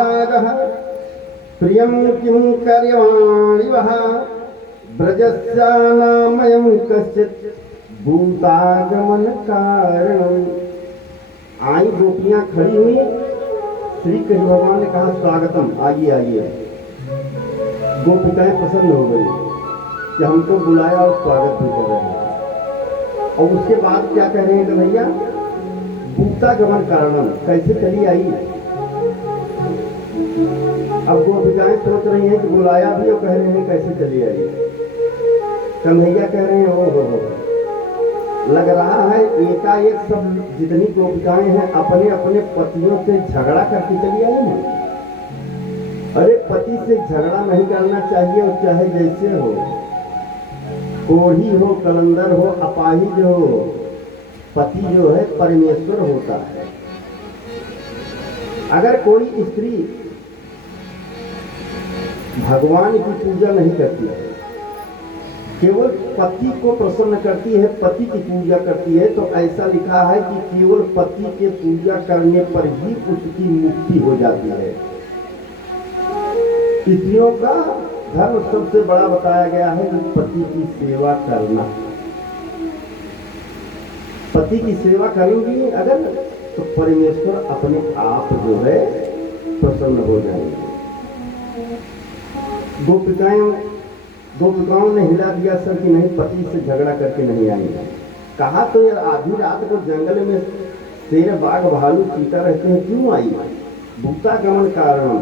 महाभागः प्रियं किं कर्यवाणि वः ब्रजस्यानामयं कश्चित् भूतागमन कारणम्। आई गोपियां खड़ी हुई, श्री कृष्ण भगवान ने कहा स्वागतम, आइए आइए। गोपिकाएं प्रसन्न हो गई कि हमको बुलाया और स्वागत भी कर रहे हैं। और उसके बाद क्या कह रहे हैं भैया, भूतागमन कारणम, कैसे चली आई। अब गोपिकाएं सोच रही हैं कि बुलाया भी और कह रहे हैं कैसे चली आई। कन्हैया कह रहे हैं ओ हो, लग रहा है एकाएक सब जितनी गोपिकाएं हैं अपने अपने पतियों से झगड़ा करके चली आई हैं। अरे पति से झगड़ा नहीं करना चाहिए, और चाहे जैसे हो, कोढ़ी हो, कलंदर हो, अपाहिज हो, पति जो है परमेश्वर होता है। अगर कोई स्त्री भगवान की पूजा नहीं करती है, केवल पति को प्रसन्न करती है, पति की पूजा करती है, तो ऐसा लिखा है कि केवल पति के पूजा करने पर ही उसकी मुक्ति हो जाती है। स्त्रियों का धर्म सबसे बड़ा बताया गया है कि पति की सेवा करना। पति की सेवा करेंगी अगर, तो परमेश्वर अपने आप जो है प्रसन्न हो जाएंगे। गोपिकाओं ने हिला दिया सर कि नहीं, पति से झगड़ा करके नहीं आएंगे। कहा तो यार आधी रात को जंगल में शेर बाघ भालू चीता रहते हैं, क्यों आई। भूतागमन कारण,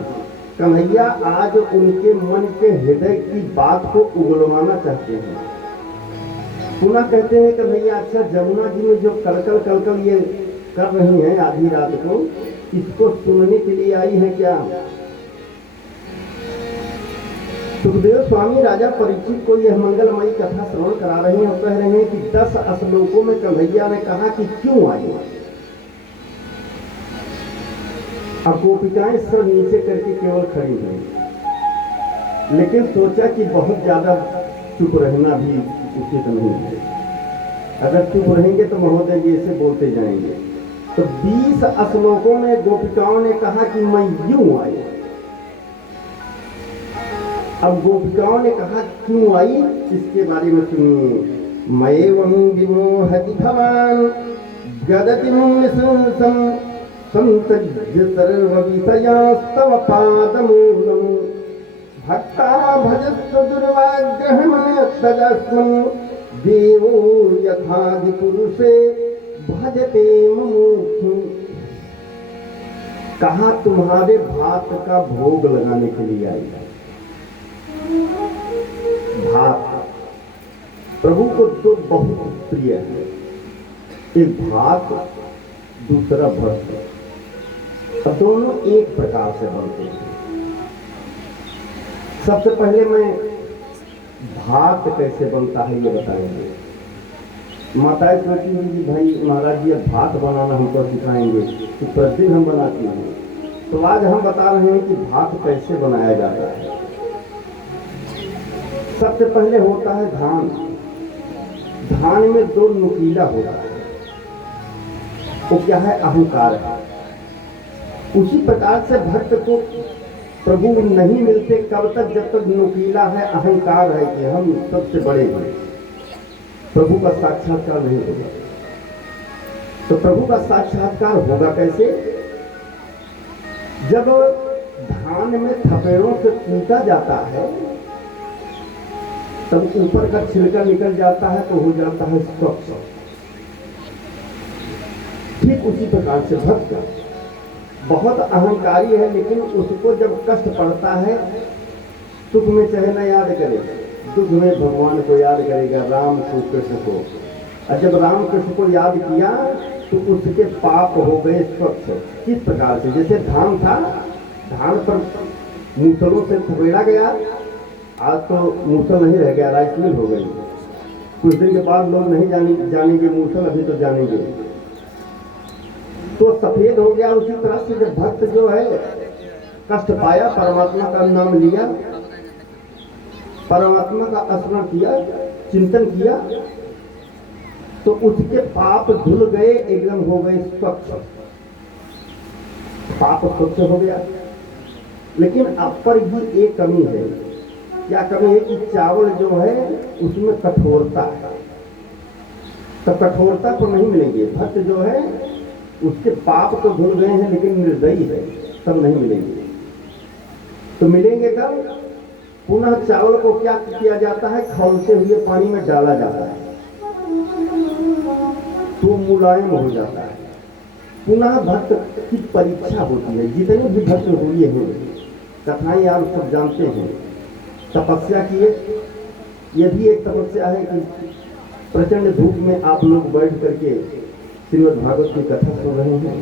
कन्हैया आज उनके मन के हृदय की बात को उगलवाना चाहते हैं। पुनः कहते हैं कन्हैया, अच्छा जमुना जी में जो कलकल कलकल ये कर रही हैं आधी रात को, इसको सुनने के लिए आई है क्या। सुखदेव स्वामी राजा परीक्षित को यह मंगलमयी कथा श्रवण करा रहे हैं और कह रहे हैं कि 10 श्लोकों में कन्हैया ने कहा कि क्यों आई। अब गोपिकाएं सर नीचे करके केवल खड़ी हुई, लेकिन सोचा कि बहुत ज्यादा चुप रहना भी उचित नहीं है। अगर चुप रहेंगे तो महोदय जी ऐसे बोलते जाएंगे। तो 20 श्लोकों में गोपिकाओं ने कहा कि मैं यूं आई। अब गोपिकाओं ने कहा क्यों आई, इसके बारे में सुनिए। मयेवं विमोहति भवान गदतिं निसंसं संतज्य सर्वविषयास्तव पादमूलम् भक्ता भजस्व दुर्वाग्रहमनस्तजस्मन् देवो यथादिपुरुषे भजते मुमुक्षुम्। कहा तुम्हारे भात का भोग लगाने के लिए आई। भात प्रभु को तो बहुत प्रिय है, एक भात दूसरा भक्त, दोनों एक प्रकार से बनते हैं। सबसे पहले मैं भात कैसे बनता है ये बताएंगे। माताएं सोचेंगी कि भाई महाराज जी भात बनाना हमको सिखाएंगे, तो प्रतिदिन हम बनाती हैं। तो आज हम बता रहे हैं कि भात कैसे बनाया जाता है। सबसे पहले होता है धान। धान में 2 नुकीला होता है, वो क्या है, अहंकार है। उसी प्रकार से भक्त को प्रभु नहीं मिलते कब तक, जब तक नुकीला है, अहंकार है कि हम सबसे बड़े हैं। प्रभु का साक्षात्कार नहीं होगा। तो प्रभु का साक्षात्कार होगा कैसे, जब धान में थपेड़ों से कूटा जाता है, तब ऊपर का छिलका निकल जाता है तो हो जाता है स्वच्छ। ठीक उसी प्रकार से भक्त बहुत अहंकारी है, लेकिन उसको जब कष्ट पड़ता है, सुख में चाहे न याद करे, दुख में भगवान को याद करेगा, राम को, कृष्ण को। और जब राम कृष्ण को याद किया तो उसके पाप हो गए स्वच्छ। किस प्रकार से, जैसे धान था, धान पर मूसलों से थपेड़ा गया, आज तो मूसल नहीं रह गया, राइस मिल हो गई। कुछ दिन के बाद लोग नहीं जानेंगे मूसल, अभी तो जानेंगे। तो सफेद हो गया। उसी तरह से जब भक्त जो है कष्ट पाया, परमात्मा का नाम लिया, परमात्मा का स्मरण किया, चिंतन किया, तो उसके पाप धुल गए, एकदम हो गए स्वच्छ। पाप स्वच्छ हो गया। लेकिन अब पर भी एक कमी है। क्या कमी है कि चावल जो है उसमें कठोरता है, तो कठोरता तो नहीं मिलेंगे। भक्त जो है उसके पाप तो धुल गए हैं लेकिन निर्दयी है, तब नहीं मिलेंगे। तो मिलेंगे कब? पुनः चावल को क्या किया जाता है? खौलते हुए पानी में डाला जाता है तो मुलायम हो जाता है। पुनः भक्त की परीक्षा होती है। जितने भी भक्त हुए हैं, कथाएं आप सब जानते हैं, तपस्या किए। यह भी एक तपस्या है कि प्रचंड धूप में आप लोग बैठ करके श्रीमद् भागवत की कथा सुन रहे हैं।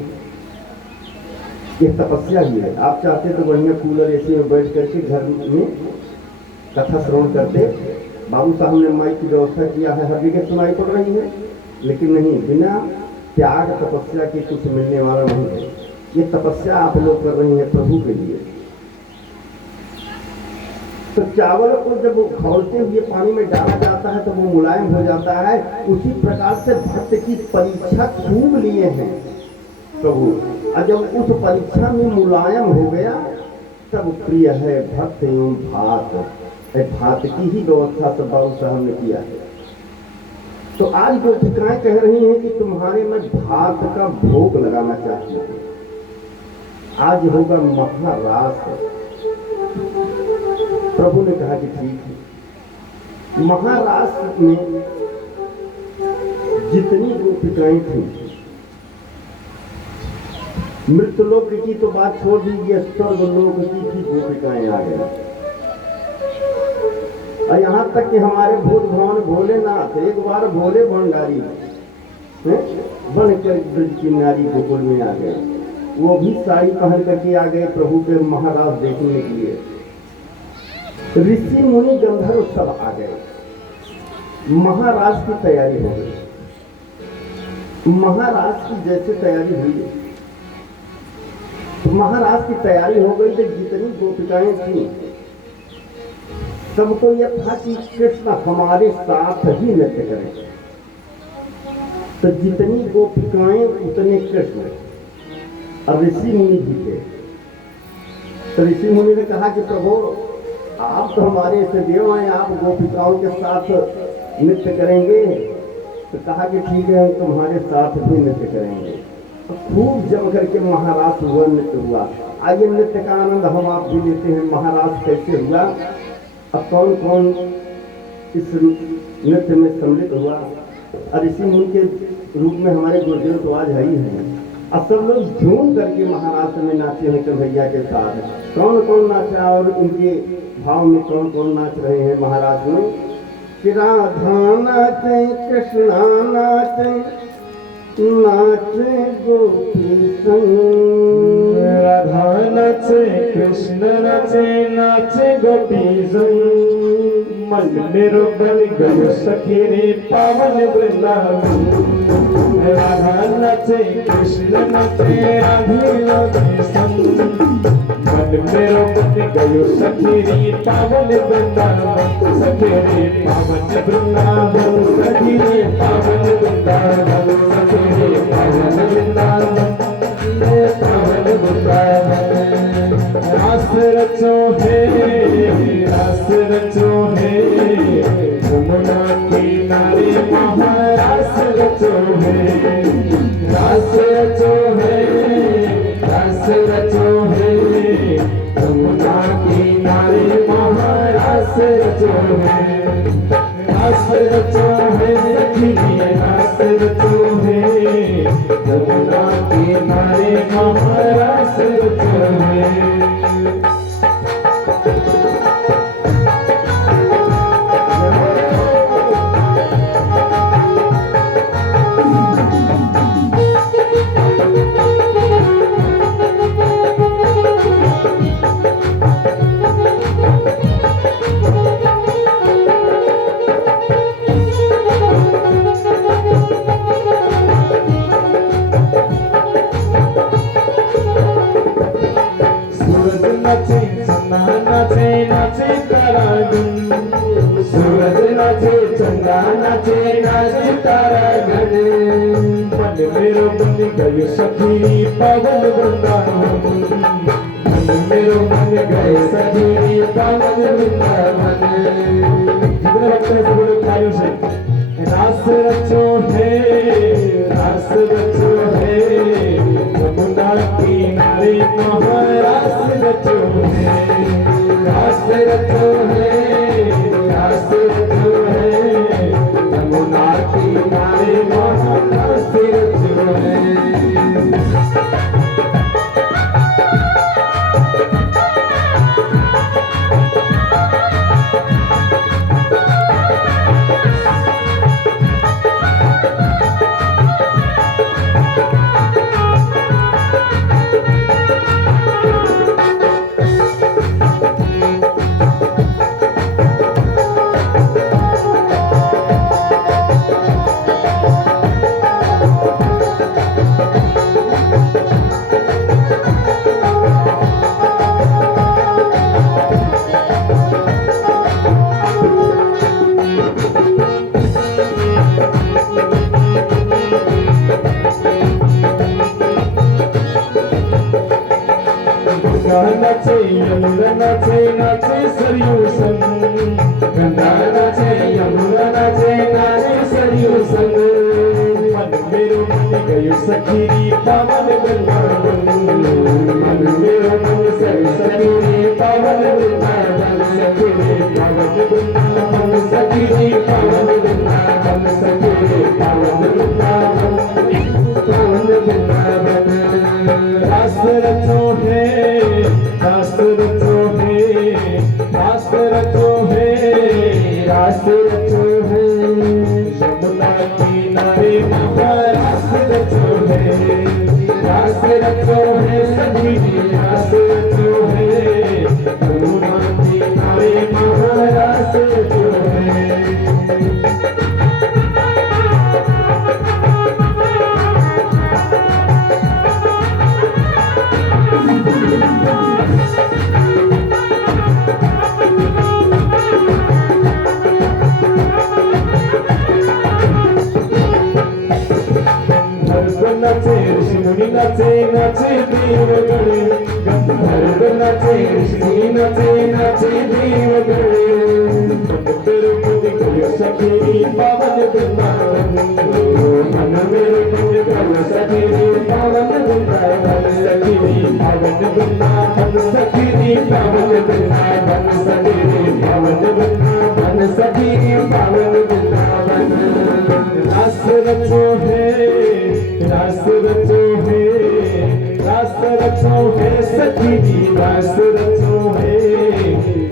यह तपस्या ही है। आप चाहते तो बढ़िया कूलर एसी में बैठ करके घर में कथा श्रवण करते। बाबू साहब ने माइक की व्यवस्था किया है, हर जगह सुनाई पड़ रही है, लेकिन नहीं, बिना त्याग तपस्या के कुछ मिलने वाला नहीं है। ये तपस्या आप लोग कर रही हैं प्रभु के लिए। तो चावल को जब खौलते हुए पानी में डाला जाता है तो वो मुलायम हो जाता है। उसी प्रकार से भक्त की परीक्षा खूब लिए हैं प्रभु, और जब उस परीक्षा में मुलायम हो गया तब प्रिय है भक्त एवं भात। भात की ही व्यवस्था सब बाबू साहब ने किया है। तो आज गोपिकाएं कह रही हैं कि तुम्हारे में भात का भोग लगाना चाहिए। आज होगा महारास। प्रभु ने कहा कि ठीक है। महारास में जितनी गोपिकाएं थी, मृतलोक की तो बात छोड़ दीजिए, स्वर्गलोक की भी गोपिकाएं आ गई। और यहाँ तक कि हमारे भूत भवन भोलेनाथ एक बार भोले भंडारी बनकर ब्रज की नारी गोकुल में आ गए। वो भी साड़ी पहन करके आ गए प्रभु के महाराज देखने के लिए। ऋषि मुनि गंधर्व सब आ गए। महाराज की तैयारी हो गई। महाराज की जैसे तैयारी हुई, महाराज की तैयारी हो गई तो जितनी गोपिकाएं थी सबको यह था कि कृष्ण हमारे साथ ही नृत्य करें। तो जितनी गोपिकाएं उतने कृष्ण। और ऋषि मुनि भी थे। तो ऋषि मुनि ने कहा कि प्रभु आप तो हमारे ऐसे देव हैं, आप गोपिकाओं के साथ नृत्य करेंगे। तो कहा कि ठीक है, हम तुम्हारे साथ भी नृत्य करेंगे। तो खूब जम करके महारास हुआ, नृत्य हुआ। आइए नृत्य का आनंद हम आप भी लेते हैं। महारास कैसे हुआ, अब कौन कौन इस नृत्य में सम्मिलित हुआ। और ऋषि मुनि के रूप में हमारे गुरुदेव तो आज है ही हैं। अब सब लोग झूम करके महाराष्ट्र में नाचे हैं कन्हैया के साथ। कौन कौन नाचा और इनके भाव में कौन कौन नाच रहे हैं महाराष्ट्र में? कि राधा नाचे, कृष्णा नाचे, नाचे गोपी संग। राधा नाचे, कृष्ण नाचे, नाचे गोपी संग। मन मेरो बन गयो सखी रे पावन वृंदावन। राधा नाचे, कृष्ण नाचे, राधे गोपी संग। मन मेरो बन गयो सखी रे पावन वृंदावन। सखी रे पावन वृंदावन, सखी रे पावन वृंदावन, सखी रे पावन वृंदावन, पावन वृंदावन। रास रचो है, रास रचो है, यमुना किनारे महारास रचो है। रास रचो है, रास रचो है, यमुना किनारे महारास रचो है। रास रचो है सखी, रास रचो है, यमुना किनारे महारास रचो है। नाचे चंदा नाचे, नाचे तारागण। सूरज नाचे, चंदा नाचे, नाचे तारागण। मन मेरो बन गयो सखी पावन वृंदावन। मन मेरो मन गए सखी पावन वृंदावन। जितने भक्त हैं सभी लोग तालियों से रास रचो है, रास रचो है, यमुना किनारे महारास रचो है, रास रचो है, रास रचो है, यमुना किनारे महारास रचो है। नाचे यमुना नाचे नाचे सरयू संग, गंगा नाचे यमुना नाचे नाचे सरयू संग। मन मेरो मन गयो सखी पावन वृंदावन, मन मेरो मन गयो सखी पावन वृंदावन, सखी पावन वृंदावन, सखी पावन वृंदावन, सखी पावन वृंदावन, पावन वृंदावन। रास रचो है, रास रचो है, रास रचो है, रास रचो है, यमुना किनारे महारास रचो है, रास रचो है सखी रास रचो है, यमुना किनारे महारास रचो है। नाचे ऋषि नाचे नाचे देवगणे, गंधर्व नाचे ऋषि नाचे नाचे देवगणे। तेरे मुझे गयो सखी पावन वृंदावन, मन मेरे मुझे गयो सखी पावन वृंदावन, सखी पावन वृंदावन, सखी पावन वृंदावन, सखी पावन वृंदावन, सखी पावन वृंदावन। रास रचो है, रास रचो है, रास रचो है सखी रास रचो है,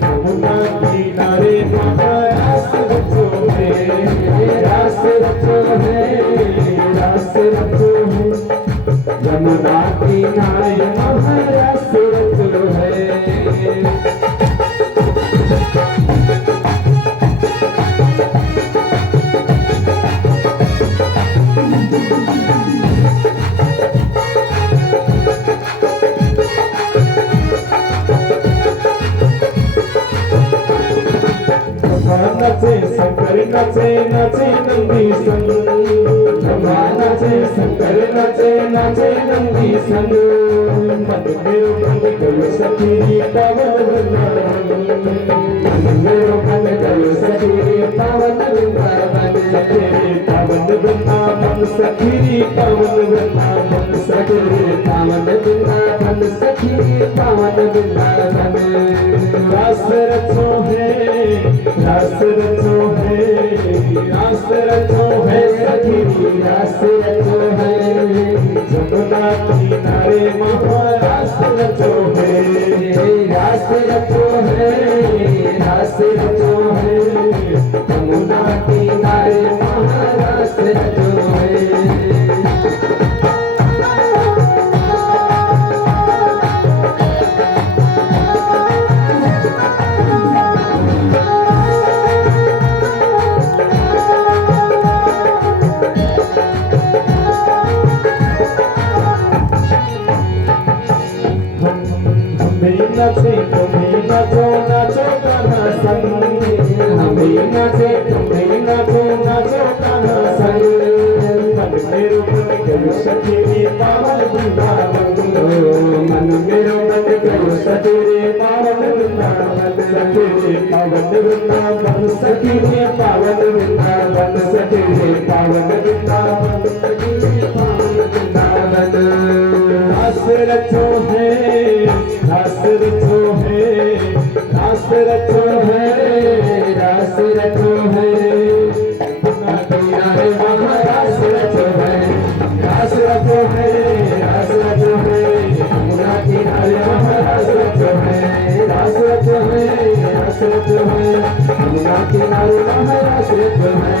यमुना किनारे महारास रचो है, रास रचो है, रास रचो है, यमुना किनारे महारास रचो है। नाचे शंकर नाचे नाचे नंदी संग, ब्रह्मा नाचे शंकर नाचे नाचे नंदी संग। मन मेरो मन गयो सखी पावन वृंदावन, मन मेरो मन गयो सखी पावन वृंदावन, सखी पावन वृंदावन, सखी पावन वृंदावन, सखी पावन वृंदावन, सखी पावन वृंदावन। रास रचो है, रास रचो है, रास रचो है सखी रास रचो है, यमुना किनारे महारास रचो है, रास रचो है, रास रचो है, यमुना किनारे महारास रचो है। नाचे तुम्हें नाचो नाचो गाना संग, हमें नाचे तुम्हें नाचो नाचो गाना संग। मन मेरो मन गयो सखी रे पावन वृंदावन मन मेरो मन गयो सखी रे पावन वृंदावन सखी रे पावन वृंदावन सखी रे पावन वृंदावन सखी रे पावन वृंदावन सखी रे पावन वृंदावन रास रचो है रास रचो है रास रचो है रास रचो है किनारे वहाँ रास रचो है रास रचो है रास रचो है यमुना किनारे वहाँ रास रचो है रास रचो है रास रचो है यमुना किनारे वहाँ रास रचो है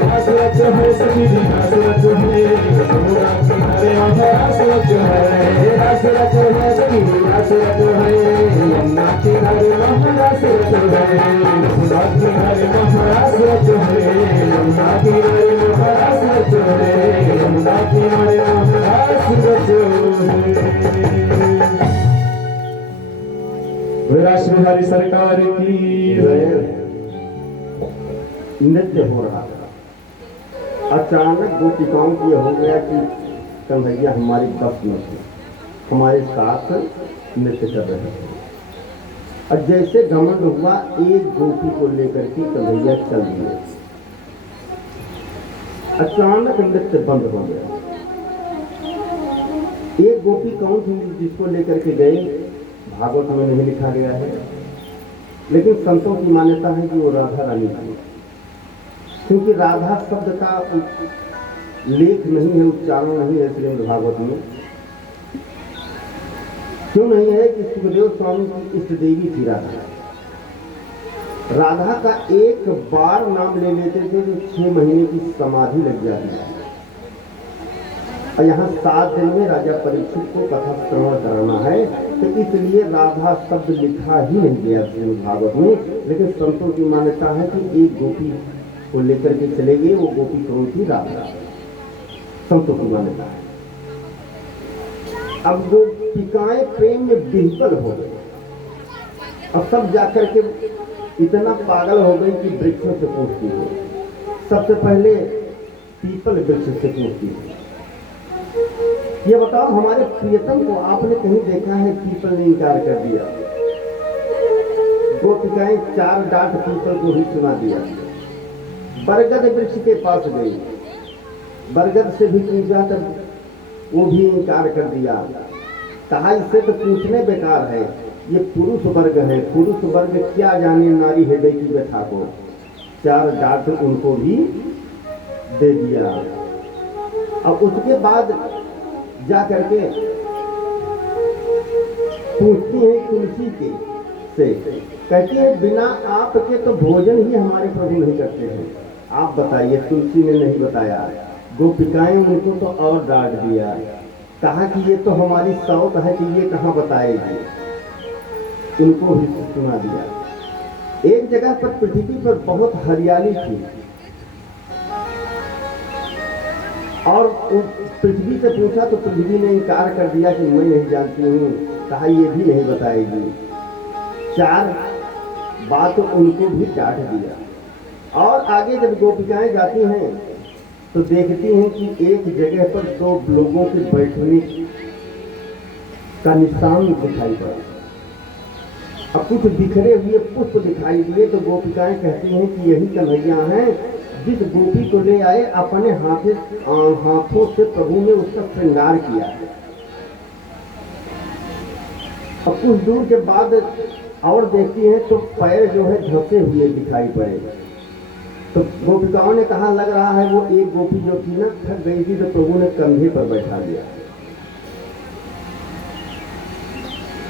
रास रचो है सभी रास रचो है यमुना किनारे वहाँ रास रचो है रास रचो है सभी रास रचो है यमुना किनारे वहाँ रास रचो है यमुना किनारे वहाँ रास रचो है यमुना किनारे वहाँ रास रचो है यमुना किनारे वहाँ रास रचो है। राष्ट्रधारी सरकार की नृत्य हो रहा था। अचानक गोपिकाओं की हो गया कि कन्हैया हमारी बस में थे, हमारे साथ नृत्य कर रहे थे। और जैसे घमंड हुआ, एक गोपी को लेकर के कन्हैया चल दिए। अचानक नृत्य बंद हो गया। एक गोपी कौन थी जिसको लेकर के गए, भागवत में नहीं लिखा गया है, लेकिन संतों की मान्यता है कि वो राधा रानी थी। क्योंकि राधा शब्द का लेख नहीं है, उच्चारण नहीं है श्रीमद् भागवत में। क्यों नहीं है कि सुखदेव स्वामी की इष्ट देवी थी राधा। राधा का एक बार नाम ले लेते थे तो 6 महीने की समाधि लग जाती है। और यहाँ 7 दिन में राजा परीक्षित को कथा श्रवण कराना है, तो इसलिए राधा शब्द लिखा ही नहीं गया श्रीमद् भागवत में। लेकिन संतों की मान्यता है कि एक गोपी को लेकर के चले गए। वो गोपी कौन थी? राधा। संतों की मान्यता है। अब गोपिकाएं प्रेम में विह्वल हो गई। अब सब जाकर के इतना पागल हो गई कि वृक्षों से पूछती है। सबसे पहले पीपल वृक्ष से पूछती है, ये बताओ हमारे प्रियतम को आपने कहीं देखा है? पीपल ने इनकार कर दिया। गोपिकाएं 4 डांट पीपल को ही सुना दिया। बरगद वृक्ष के पास गई, बरगद से भी पूछा तब वो भी इनकार कर दिया। कहा इससे तो पूछने बेकार है, ये पुरुष वर्ग है, पुरुष वर्ग क्या जाने नारी हृदय की व्यथा को। 4 डांट उनको भी दे दिया। अब उसके बाद जा करके पूछती है तुलसी के से, कहती है बिना आपके तो भोजन ही हमारे प्रभु नहीं करते हैं, आप बताइए। तुलसी ने नहीं बताया। गोपिकाएं उनको तो और डांट दिया। कहा कि ये तो हमारी शौक है कि ये कहाँ बताएगी। उनको भी सुना दिया। एक जगह पर पृथ्वी पर बहुत हरियाली थी और पृथ्वी से पूछा तो पृथ्वी ने इनकार कर दिया कि मैं नहीं जानती हूँ। कहा ये भी नहीं बताएगी। 4 बात उनको भी डांट दिया। और आगे जब गोपिकाएं जाती हैं तो देखती हैं कि एक जगह पर 2 लोगों के बैठने का निशान दिखाई पड़ा। अब कुछ बिखरे हुए पुष्प दिखाई दिए तो गोपिकाएं कहती हैं कि यही कन्हैया हैं जिस गोपी को ले आए अपने हाथों से प्रभु ने उसका श्रृंगार किया। अब कुछ दूर के बाद और देखती हैं तो पैर जो है धंसे हुए दिखाई पड़े। तो गोपिकाओं ने कहा लग रहा है वो एक गोपी जो थी ना थक गई थी तो प्रभु ने कंधे पर बैठा दिया।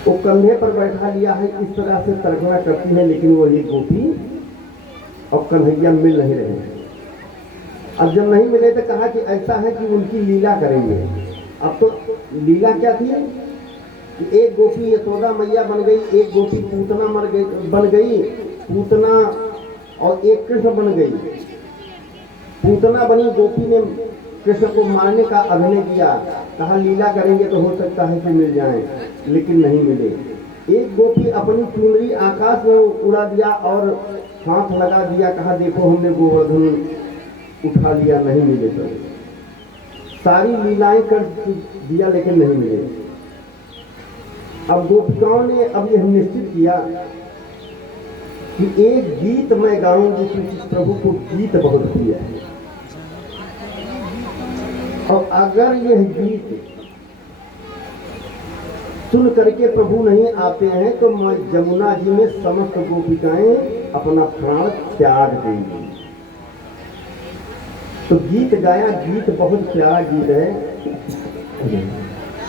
वो कंधे पर बैठा लिया है, इस तरह से तर्कना करती है, लेकिन वो एक गोपी और कन्हैया मिल नहीं रहे हैं। अब जब नहीं मिले तो कहा कि ऐसा है कि उनकी लीला करेंगे। अब तो लीला क्या थी कि एक गोपी यशोदा मैया बन गई, एक गोपी पूतना बन गई, पूतना और एक कृष्ण बन गई। पूतना बनी गोपी ने कृष्ण को मारने का अभिनय किया। कहा लीला करेंगे तो हो सकता है कि मिल जाएं, लेकिन नहीं मिले। एक गोपी अपनी चुनरी आकाश में उड़ा दिया और हाथ लगा दिया। कहा देखो हमने गोवर्धन उठा लिया, नहीं मिले तो। सारी लीलाएं कर दिया लेकिन नहीं मिले। अब गोपिकाओं ने अब यह निश्चित किया कि एक गीत मैं गाऊंगी, क्योंकि प्रभु को गीत बहुत प्रिय है। और अगर यह गीत सुन करके प्रभु नहीं आते हैं तो मैं जमुना जी में समस्त गोपिकाएं अपना प्राण त्याग देंगी। तो गीत गाया, गीत बहुत प्यारा गीत है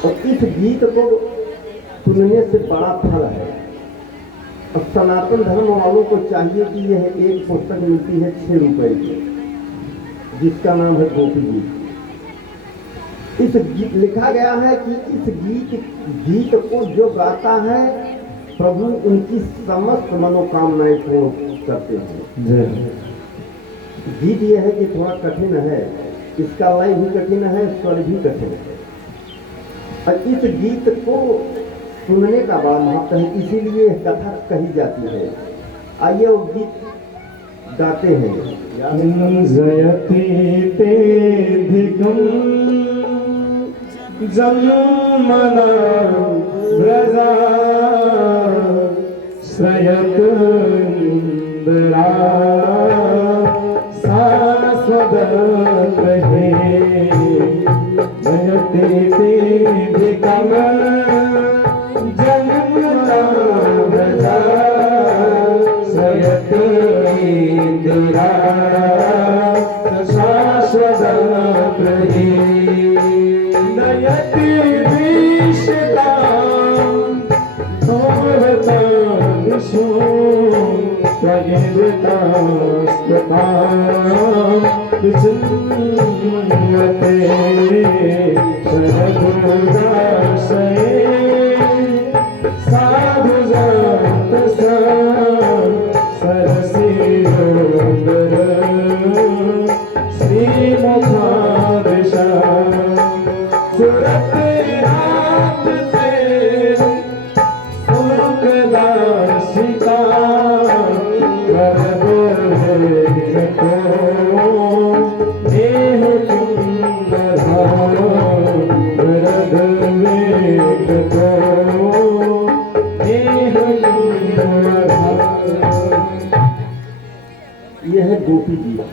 और इस गीत को सुनने से बड़ा फल है। और सनातन धर्म वालों को चाहिए कि यह एक पुस्तक मिलती है 6 रुपए की, जिसका नाम है गोपी गीत। इस गीत लिखा गया है कि इस गीत को जो गाता है प्रभु उनकी समस्त मनोकामनाएं पूर्ण करते हैं। गीत यह है कि थोड़ा कठिन है, इसका लय भी कठिन है, स्वर भी कठिन है। और इस गीत को सुनने का बड़ा महत्व है, इसीलिए कथा कही जाती है। आइए वो गीत गाते हैं। जयति तेधिकं जन्मना व्रजा श्रयत इंद्रा शाश्वत रहे। जयति तेधिकं जन्मना व्रजा श्रयत इंद्रा शाश्वत रहे। नयति विश्ता नोरतानिषु प्रगिरता स्तथा विचिन्यते शरदुदासये साधुजात सरसीरोदर श्रीमुखादृशा सुरत रात से सुखदासिका करदो देह कुंदधा वरद वेद को देह कुंदधा। यह है गोपी गीत।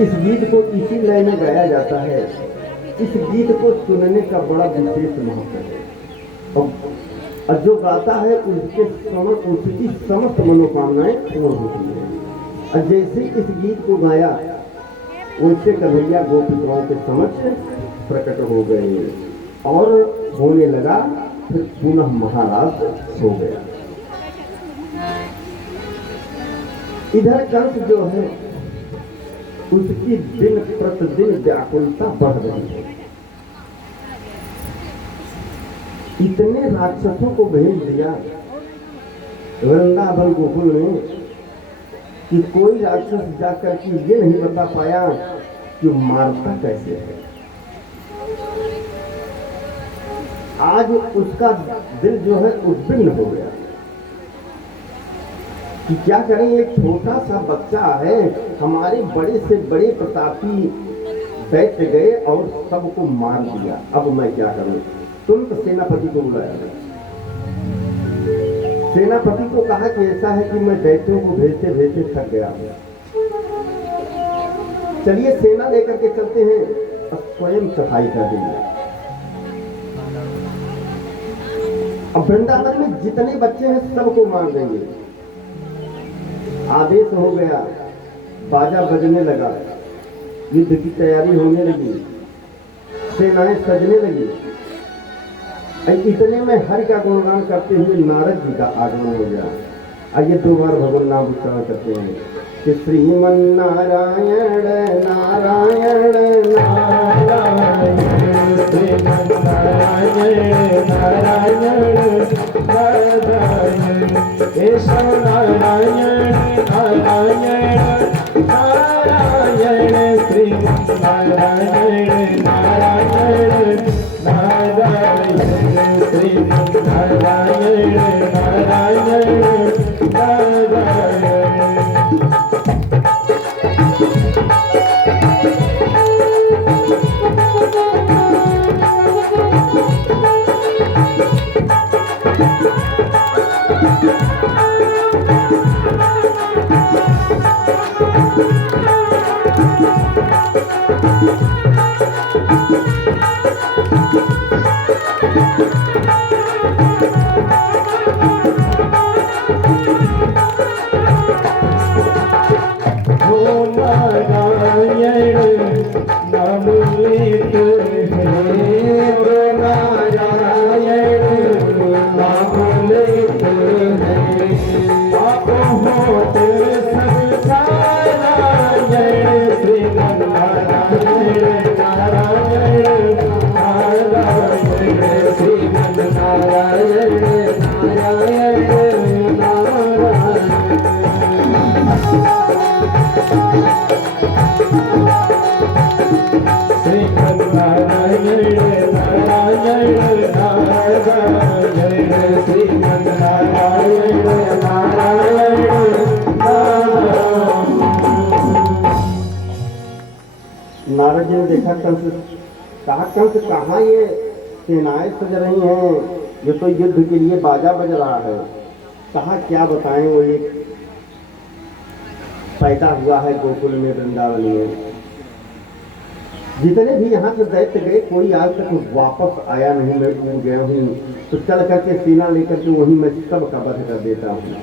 इस गीत को इसी लय में गाया जाता है। इस गीत को सुनने का बड़ा विशेष महत्व है और जो गाता है उसकी समस्त मनोकामनाएं पूर्ण होती हैं। और जैसे इस गीत को गाया वैसे कन्हैया गोपिकाओं के समक्ष प्रकट हो गए और होने लगा, फिर पुनः महाराज हो गया। इधर कंस जो है उसकी दिन प्रतिदिन व्याकुलता बढ़ रही है। इतने राक्षसों को भेज दिया वृंदावन गोकुल में कि कोई राक्षस जाकर के ये नहीं बता पाया कि मारता कैसे है। आज उसका दिल जो है उद्विग्न हो गया कि क्या करें, एक छोटा सा बच्चा है, हमारे बड़े से बड़े प्रतापी बैठ गए और सबको मार दिया, अब मैं क्या करूं। तुरंत सेनापति को बुलाया। सेनापति को कहा कि ऐसा है कि मैं दैत्यों को भेजते भेजते थक गया हूं, चलिए सेना लेकर के चलते हैं और स्वयं सफाई कर देंगे। अब वृंदावन में जितने बच्चे हैं सबको मार देंगे। आदेश हो गया, बाजा बजने लगा, युद्ध की तैयारी होने लगी, सेनाएं सजने लगी। इतने में हरि का गुणगान करते हुए नारद जी का आगमन हो गया। आइए 2 बार भगवान नाम उच्चारण करते हैं कि श्रीमन नारायण नारायण नारायण श्रीमन नारायण नारायण नारायण केशव नारायण नारायण नारायण श्रीमन नारायण नारायण नारायण श्रीमन नारायण नारायण नारायण। नारद जी ने देखा कंस, कहा कंस कहाँ ये सेनाएं सज रही हैं, ये तो युद्ध के लिए बाजा बज रहा है। कहा क्या बताएं, वो एक पैदा हुआ है गोकुल में, वृंदावन में। जितने भी यहाँ से दैत्य गए कोई आज तक वापस आया नहीं। मैं टूट गया हूँ तो चल करके सेना लेकर के वहीं मैं सबका वध कर देता हूँ।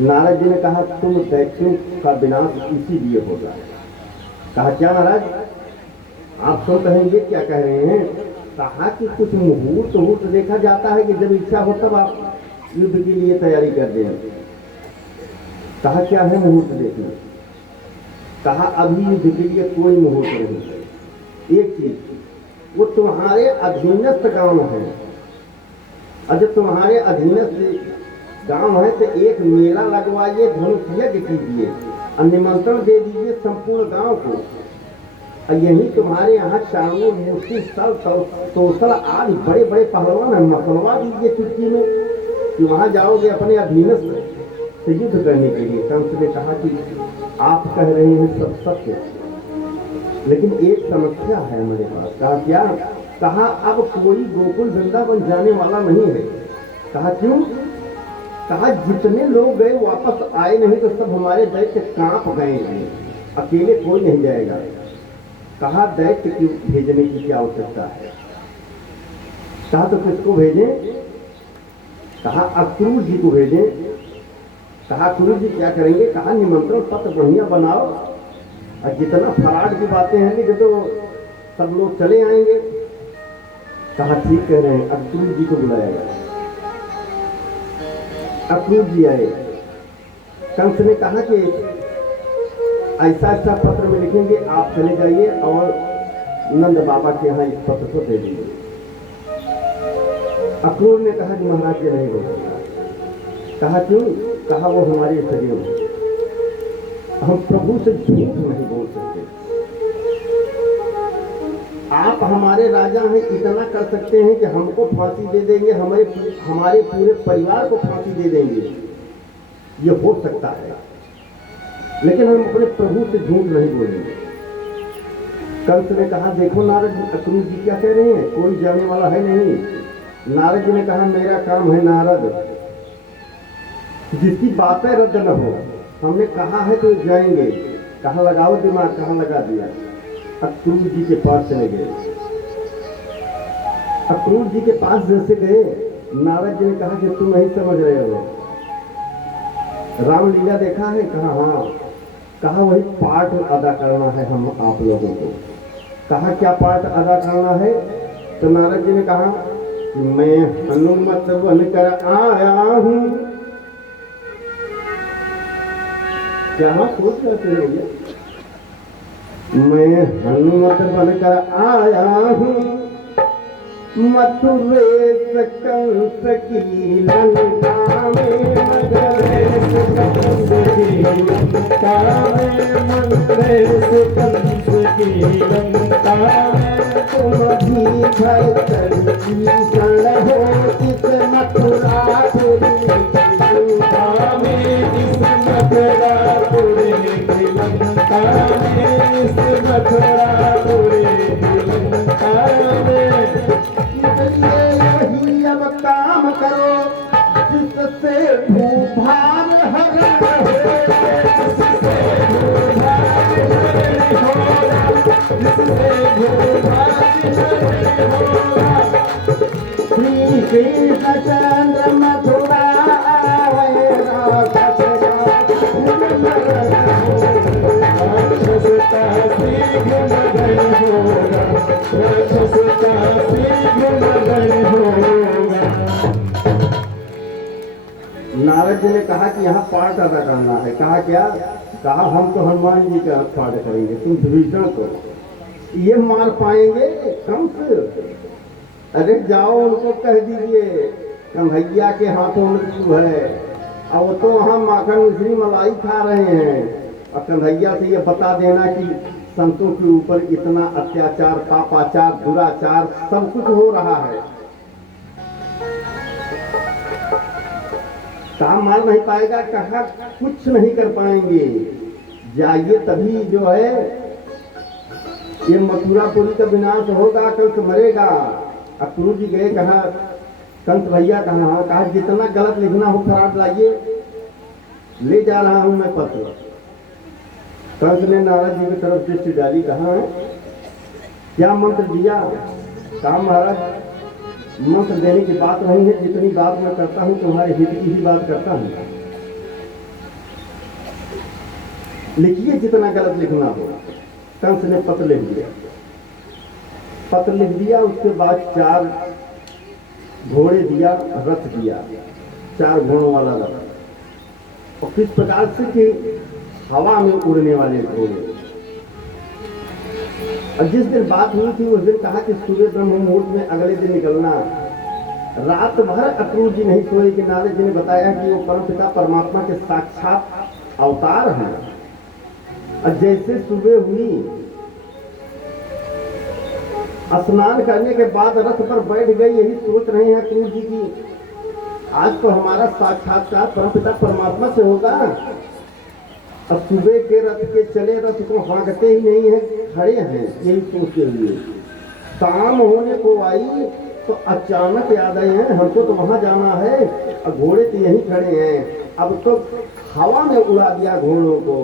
नारद जी ने कहा तुम दैत्यों का विनाश इसीलिए होगा। कहा क्या महाराज, आप सुन कहेंगे क्या कह रहे हैं? कहा कि कुछ मुहूर्त देखा जाता है कि जब इच्छा हो तब आप युद्ध के लिए तैयारी कर दें। कहा क्या है मुहूर्त देखना? कहा अभी युद्ध के लिए कोई मुहूर्त नहीं। एक चीज, वो तुम्हारे अधीनस्थ गांव है, और जब तुम्हारे अधीनस्थ गांव है तो एक मेला लगवाइए, धनुष यज्ञ कीजिए और निमंत्रण दे दीजिए संपूर्ण गांव को। और यही तुम्हारे यहाँ चाणूर, मूर्ति, सल, तोसल आदि बड़े बड़े पहलवान है, मसलवा दीजिए चुटकी में कि वहां जाओगे अपने अधीनस्थ से युद्ध करने के लिए। कंस ने कहा कि आप कह रहे हैं सब सत्य, लेकिन एक समस्या है हमारे पास। कहा क्या? कहा अब कोई गोकुल वृंदावन जाने वाला नहीं है। कहा क्यों? कहा जितने लोग गए वापस आए नहीं तो सब हमारे दैत्य कांप गए हैं, अकेले कोई नहीं जाएगा। कहा दैत्य क्यों भेजने की क्या आवश्यकता है? कहा तो किसको भेजें? कहा अक्रूर जी को भेजें। कहा अक्रूर जी क्या करेंगे? कहा निमंत्रण पत्र बढ़िया बनाओ और जितना फराड की बातें हैं कि तो सब लोग चले आएंगे। कहा ठीक कह रहे हैं, अक्रूर जी को बुलाया गया। अक्रूर जी आए। कंस ने कहा कि ऐसा ऐसा पत्र में लिखेंगे, आप चले जाइए और नंद बाबा के यहाँ इस पत्र को दे दीजिए। अक्रूर ने कहा कि महाराज ये नहीं हो सकता। कहा क्यों? कहा वो हमारे सगे, हम प्रभु से झूठ नहीं बोल सकते। आप हमारे राजा हैं, इतना कर सकते हैं कि हमको फांसी दे देंगे, हमारे पूरे परिवार को फांसी दे देंगे, ये हो सकता है, लेकिन हम अपने प्रभु से झूठ नहीं बोलेंगे। कंस ने कहा देखो नारद, अक्रूर जी क्या कह रहे हैं, कोई जाने वाला है नहीं। नारद जी ने कहा मेरा काम है नारद, जिसकी बातें रद्द न हो। हमने कहा है तो जाएंगे। कहाँ लगाओ दिमाग, कहाँ लगा दिया। अक्रूर जी के पास चले गए। अक्रूर जी के पास जैसे गए, नारद जी ने कहा कि तुम नहीं समझ रहे हो, रामलीला देखा है? कहा हाँ। कहा वही पाठ अदा करना है हम आप लोगों को। कहा क्या पाठ अदा करना है? तो नारद जी ने कहा कि मैं हनुमत बनकर आया हूं। क्या सोच रहे भैया? मैं हनुमत बनकर आया हूँ, मथुरेश कंस की लंका में, मथुरेश कंस की लंका में, मथुरेश कंस की लंका में, तुम भी घर चली चढ़ो इस मथुरापुरी लंका में, इस मथुरापुरी लंका में, इस मथुरापुरी लंका में। इसलिए वही अब काम करो जिससे भूभार हरण श्री कृष्ण चंद्र मथुरा आए राक्षस राक्षसता शीघ्र मदन होगा, राक्षसता शीघ्र मदन होगा। नारद जी ने कहा कि यहाँ पाठ अदा करना है। कहा क्या? कहा हम तो हनुमान जी का पाठ करेंगे, तुम विभीषण को ये मार पाएंगे कंस? अरे जाओ उनको कह दीजिए कन्हैया के हाथों मृत्यु है, और वो तो वहाँ माखन मिश्री मलाई खा रहे हैं, और कन्हैया से ये बता देना कि संतों के ऊपर इतना अत्याचार, पापाचार, दुराचार सब कुछ हो रहा है। काम मार नहीं पाएगा, कहा कुछ नहीं कर पाएंगे। जाइए तभी जो है ये मथुरापुरी का विनाश होगा, कंस मरेगा। अक्रूर जी गए, कहा कंस भैया कहा? कहा जितना गलत लिखना हो फराट लाइए, ले जा रहा हूं मैं पत्र। कंस ने नारद जी की तरफ दृष्टि डाली, कहा क्या मंत्र दिया? कहा महाराज मंत्र देने की बात नहीं है, जितनी बात मैं करता हूं तुम्हारे हित की ही बात करता हूं। लिखिए जितना गलत लिखना हो। कंस ने पत्र लिख दिया। पत्र लिख दिया, उसके बाद 4 घोड़े दिया, रथ दिया, 4 घोड़ों वाला रथ, और किस प्रकार से कि हवा में उड़ने वाले घोड़े। और जिस दिन बात हुई थी उस दिन कहा कि सुबह ब्रह्म मुहूर्त में अगले दिन निकलना। रात भर अक्रूर जी नहीं सोए कि नारद जी ने बताया कि वो परमपिता परमात्मा के साक्षात अवतार हैं। और जैसे सुबह हुई, स्नान करने के बाद रथ पर बैठ गई, यही सोच रहे हैं अक्रूर जी की आज तो हमारा साक्षात्कार परमपिता परमात्मा से होगा। अब सुबह के रथ के चले रथ को हाँकते ही नहीं है, खड़े हैं यही सोचते हुए। शाम होने को आई तो अचानक याद आए हैं हमको तो वहां जाना है, और घोड़े तो यहीं खड़े हैं। अब तो हवा में उड़ा दिया घोड़ों को।